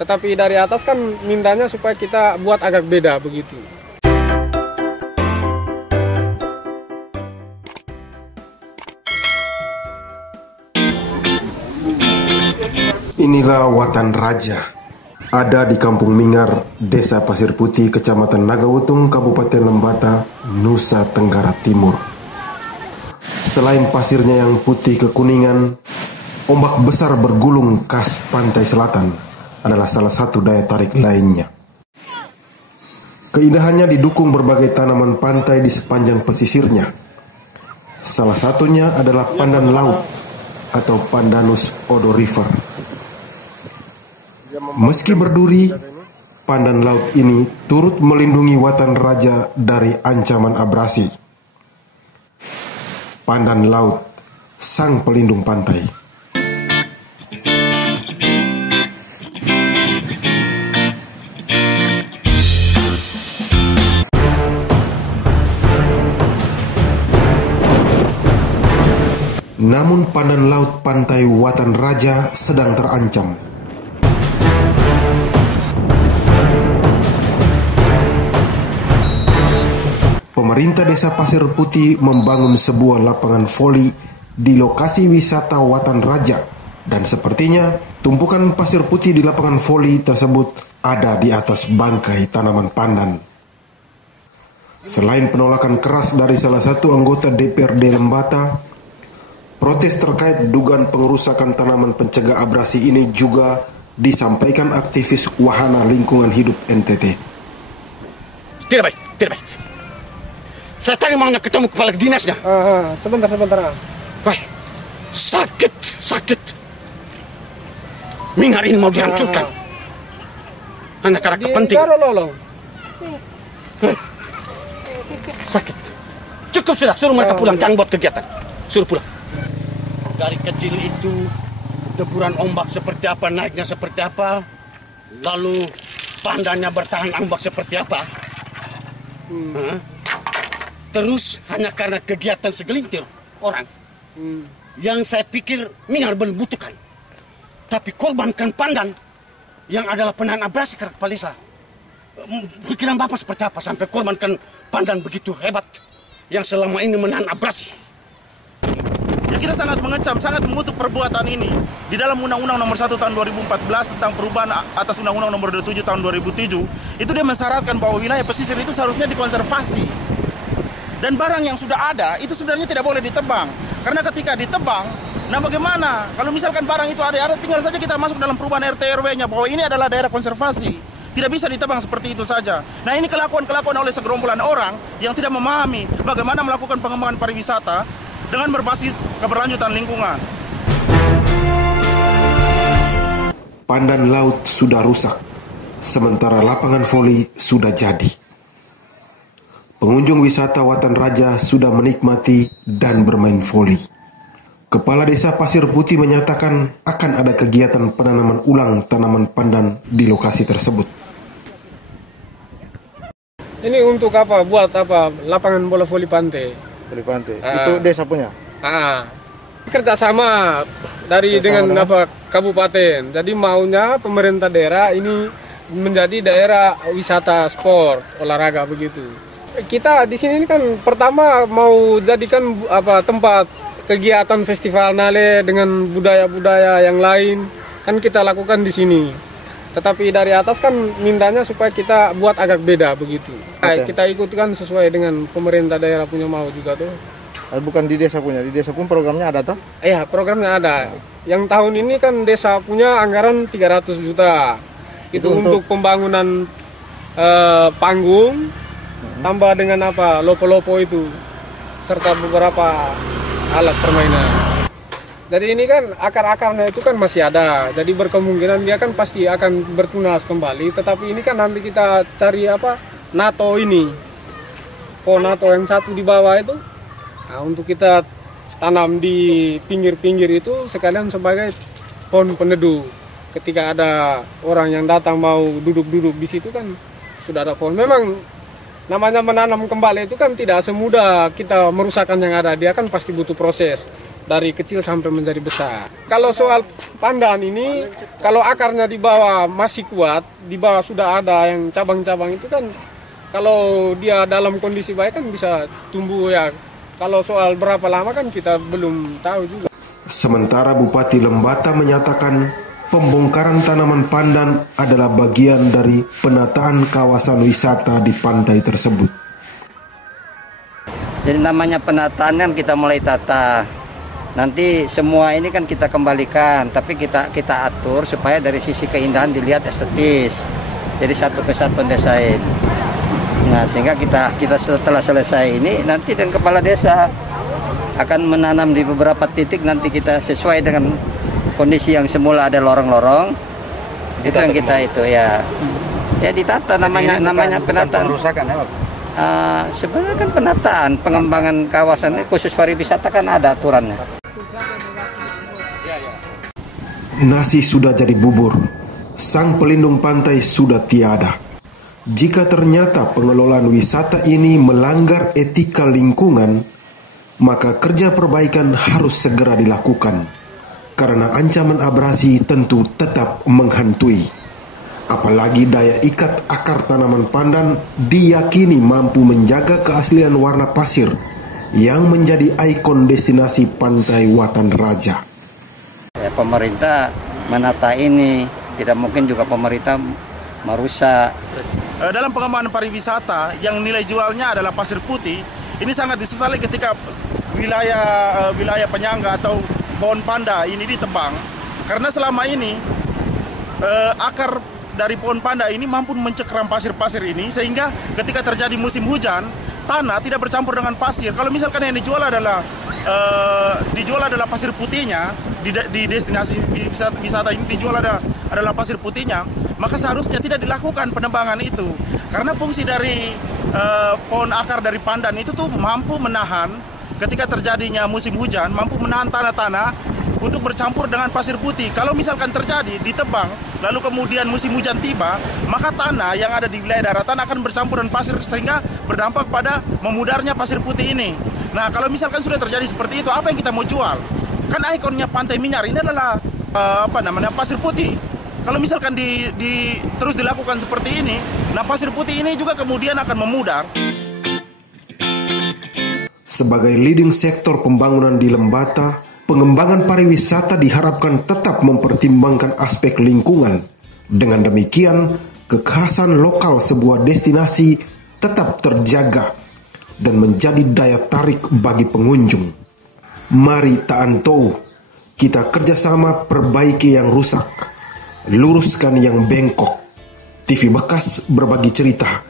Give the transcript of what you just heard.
Tetapi dari atas kan mintanya supaya kita buat agak beda begitu. Inilah Watan Raja, ada di Kampung Mingar, Desa Pasir Putih, Kecamatan Nagawutung, Kabupaten Lembata, Nusa Tenggara Timur. Selain pasirnya yang putih kekuningan, ombak besar bergulung khas pantai selatan adalah salah satu daya tarik lainnya. Keindahannya didukung berbagai tanaman pantai di sepanjang pesisirnya. Salah satunya adalah pandan laut atau Pandanus odorifer. Meski berduri, pandan laut ini turut melindungi Watan Raja dari ancaman abrasi. Pandan laut, sang pelindung pantai. Namun pandan laut pantai Watan Raja sedang terancam. Pemerintah Desa Pasir Putih membangun sebuah lapangan voli di lokasi wisata Watan Raja, dan sepertinya tumpukan pasir putih di lapangan voli tersebut ada di atas bangkai tanaman pandan. Selain penolakan keras dari salah satu anggota DPRD Lembata, protes terkait dugaan pengerusakan tanaman pencegah abrasi ini juga disampaikan aktivis Wahana Lingkungan Hidup NTT. Tidak baik, tidak baik. Saya tadi maunya ketemu kepala dinasnya. Sebentar. Wah, sakit. Mingar ini mau dihancurkan. Hanya karena kepentingan. Sakit. Cukup sudah, suruh mereka pulang, jangan buat kegiatan. Suruh pulang. Dari kecil itu, deburan ombak seperti apa, naiknya seperti apa, lalu pandannya bertahan ombak seperti apa. Terus hanya karena kegiatan segelintir orang yang saya pikir Mingar belum butuhkan, tapi korbankan pandan yang adalah penahan abrasi ke kepala desa. Pikiran Bapak seperti apa sampai korbankan pandan begitu hebat yang selama ini menahan abrasi? Ya, kita sangat mengecam, sangat mengutuk perbuatan ini. Di dalam Undang-Undang Nomor 1 Tahun 2014 tentang perubahan atas Undang-Undang Nomor 27 Tahun 2007, itu dia mensyaratkan bahwa wilayah pesisir itu seharusnya dikonservasi. Dan barang yang sudah ada itu sebenarnya tidak boleh ditebang. Karena ketika ditebang, nah bagaimana? Kalau misalkan barang itu ada, tinggal saja kita masuk dalam perubahan RT RW-nya bahwa ini adalah daerah konservasi. Tidak bisa ditebang seperti itu saja. Nah, ini kelakuan-kelakuan oleh segerombolan orang yang tidak memahami bagaimana melakukan pengembangan pariwisata dengan berbasis keberlanjutan lingkungan. Pandan laut sudah rusak, sementara lapangan voli sudah jadi. Pengunjung wisata Watan Raja sudah menikmati dan bermain voli. Kepala Desa Pasir Putih menyatakan akan ada kegiatan penanaman ulang tanaman pandan di lokasi tersebut. Ini untuk apa? Buat apa? Lapangan bola voli pantai. Voli pantai. Itu desa punya? Kerjasama dengan kabupaten. Jadi maunya pemerintah daerah ini menjadi daerah wisata sport, olahraga begitu. Kita di sini kan pertama mau jadikan tempat kegiatan festival Nale dengan budaya-budaya yang lain kan kita lakukan di sini. Tetapi dari atas kan mintanya supaya kita buat agak beda begitu. Kita ikutkan sesuai dengan pemerintah daerah punya mau juga tuh. Bukan di desa punya, di desa pun programnya ada toh? Iya, programnya ada. Yang tahun ini kan desa punya anggaran 300 juta. Itu untuk pembangunan panggung. Tambah dengan lopo-lopo itu serta beberapa alat permainan. Jadi ini kan akar-akarnya itu kan masih ada. Jadi berkemungkinan dia kan pasti akan bertunas kembali. Tetapi ini kan nanti kita cari NATO ini, pohon NATO yang satu di bawah itu. Nah, untuk kita tanam di pinggir-pinggir itu sekalian sebagai pohon peneduh. Ketika ada orang yang datang mau duduk-duduk di situ kan sudah ada pohon. Memang namanya menanam kembali itu kan tidak semudah kita merusakkan yang ada. Dia kan pasti butuh proses. dari kecil sampai menjadi besar. Kalau soal pandan ini, kalau akarnya di bawah masih kuat, di bawah sudah ada yang cabang-cabang itu kan, kalau dia dalam kondisi baik kan bisa tumbuh ya. Kalau soal berapa lama kan kita belum tahu juga. Sementara Bupati Lembata menyatakan pembongkaran tanaman pandan adalah bagian dari penataan kawasan wisata di pantai tersebut. Jadi namanya penataan kan kita mulai tata. Nanti semua ini kan kita kembalikan, tapi kita atur supaya dari sisi keindahan dilihat estetis. Jadi satu kesatuan desain. Nah, sehingga kita setelah selesai ini nanti dengan kepala desa akan menanam di beberapa titik, nanti kita sesuai dengan kondisi yang semula ada lorong-lorong. Itu yang kita itu ya ditata, namanya penataan. Perusakan ya, Pak? Sebenarnya kan penataan, pengembangan kawasan khusus pariwisata kan ada aturannya. Nasi sudah jadi bubur, sang pelindung pantai sudah tiada. Jika ternyata pengelolaan wisata ini melanggar etika lingkungan, maka kerja perbaikan harus segera dilakukan, karena ancaman abrasi tentu tetap menghantui. Apalagi daya ikat akar tanaman pandan diyakini mampu menjaga keaslian warna pasir yang menjadi ikon destinasi Pantai Watan Raja. Ya, pemerintah menata ini, tidak mungkin juga pemerintah merusak. Dalam pengembangan pariwisata yang nilai jualnya adalah pasir putih, ini sangat disesali ketika wilayah penyangga atau pohon panda ini ditebang, karena selama ini akar dari pohon panda ini mampu mencekram pasir-pasir ini, sehingga ketika terjadi musim hujan, tanah tidak bercampur dengan pasir. Kalau misalkan yang dijual adalah pasir putihnya, di destinasi wisata ini dijual adalah pasir putihnya, maka seharusnya tidak dilakukan penebangan itu, karena fungsi dari pohon akar dari pandan itu tuh mampu menahan ketika terjadinya musim hujan, mampu menahan tanah-tanah untuk bercampur dengan pasir putih. Kalau misalkan terjadi ditebang, lalu kemudian musim hujan tiba, maka tanah yang ada di wilayah daratan akan bercampur dengan pasir, sehingga berdampak pada memudarnya pasir putih ini. Nah, kalau misalkan sudah terjadi seperti itu, apa yang kita mau jual? Kan ikonnya Pantai Minyar ini adalah pasir putih. Kalau misalkan terus dilakukan seperti ini, nah pasir putih ini juga kemudian akan memudar. Sebagai leading sektor pembangunan di Lembata, pengembangan pariwisata diharapkan tetap mempertimbangkan aspek lingkungan. Dengan demikian, kekhasan lokal sebuah destinasi tetap terjaga dan menjadi daya tarik bagi pengunjung. Mari Taantou, kita kerjasama perbaiki yang rusak, luruskan yang bengkok. TV Bekas berbagi cerita